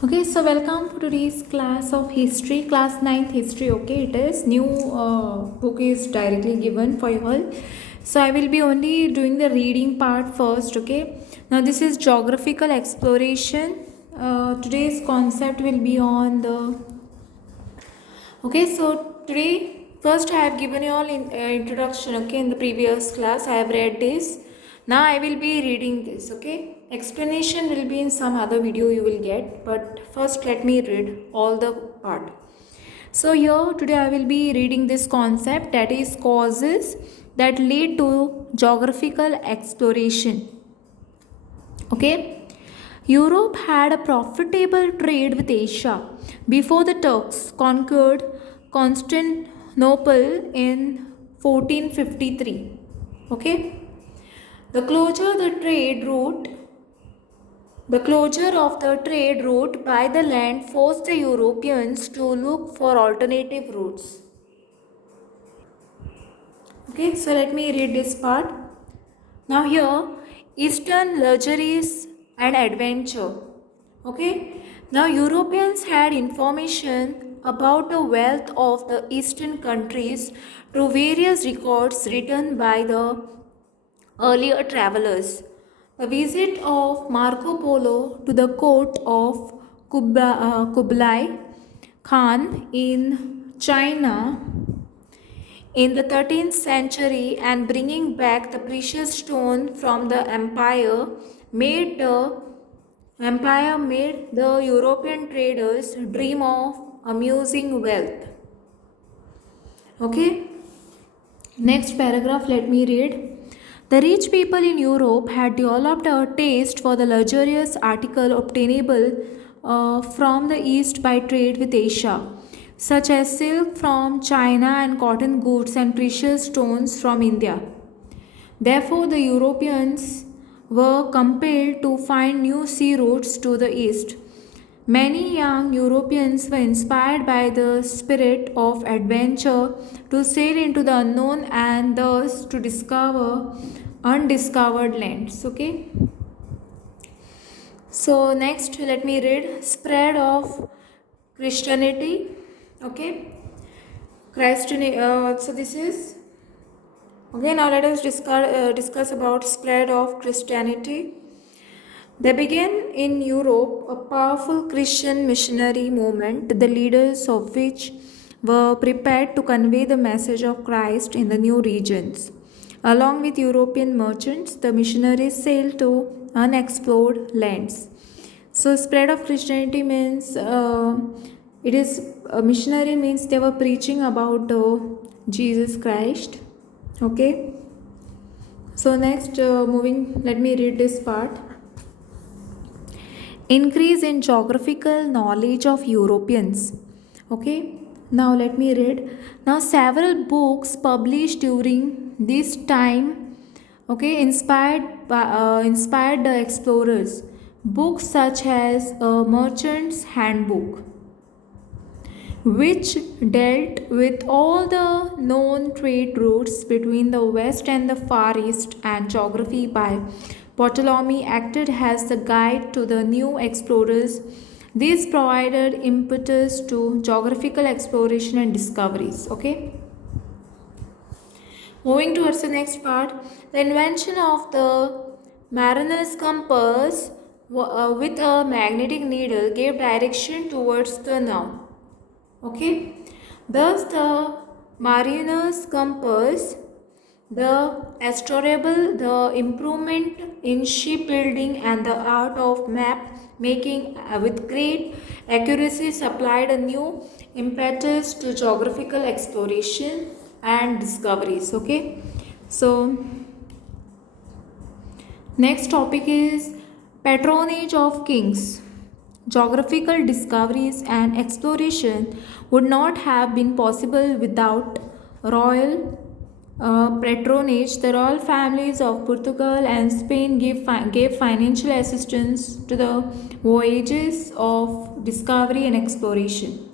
Okay, so welcome to today's class of history, class ninth history. Okay, it is new book is directly given for you all. So I will be only doing the reading part first. Okay, now this is geographical exploration. Today's concept will be on the. Okay, so today first I have given you all introduction. Okay, in the previous class I have read this. Now I will be reading this. Okay, explanation will be in some other video you will get, but first let me read all the part. So here today I will be reading this concept, that is causes that lead to geographical exploration. Okay, Europe had a profitable trade with Asia before the Turks conquered Constantinople in 1453. Okay, the closure the trade route the closure of the trade route by the land forced the Europeans to look for alternative routes. Okay, so let me read this part. Now here, Eastern luxuries and adventure. Okay. Now Europeans had information about the wealth of the Eastern countries through various records written by the earlier travelers. The visit of Marco Polo to the court of Kublai Khan in China in the 13th century and bringing back the precious stone from the made the empire made the European traders dream of amusing wealth. Okay, next paragraph let me read. The rich people in Europe had developed a taste for the luxurious article obtainable from the east by trade with Asia, such as silk from China and cotton goods and precious stones from India. Therefore, the Europeans were compelled to find new sea routes to the east. Many young Europeans were inspired by the spirit of adventure to sail into the unknown and thus to discover undiscovered lands. Okay. So next let me read spread of Christianity. Okay. So this is okay. Now let us discuss about spread of Christianity. They began in Europe a powerful Christian missionary movement, the leaders of which were prepared to convey the message of Christ in the new regions. Along with European merchants, the missionaries sailed to unexplored lands. So, spread of Christianity means it is a missionary means they were preaching about Jesus Christ. Okay. So next, moving, let me read this part. Increase in geographical knowledge of Europeans. Okay, now let me read. Now, several books published during this time, okay, inspired the explorers. Books such as a Merchant's Handbook, which dealt with all the known trade routes between the west and the far east, and geography by Ptolemy acted as the guide to the new explorers. This provided impetus to geographical exploration and discoveries. Okay. Moving towards the next part, the invention of the mariner's compass with a magnetic needle gave direction towards the north. Okay, thus the mariner's compass, the astronomical, the improvement in shipbuilding, and the art of map making with great accuracy supplied a new impetus to geographical exploration and discoveries. Okay, so next topic is patronage of kings. Geographical discoveries and exploration would not have been possible without royal patronage. The royal families of Portugal and Spain gave financial assistance to the voyages of discovery and exploration.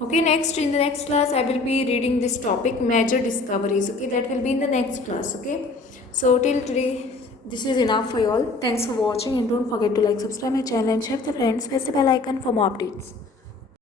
Okay, next in the next class I will be reading this topic, major discoveries. Okay, that will be in the next class. Okay, so till today This is enough for you all. Thanks for watching, and don't forget to like, subscribe my channel and share with your friends. Press the bell icon for more updates.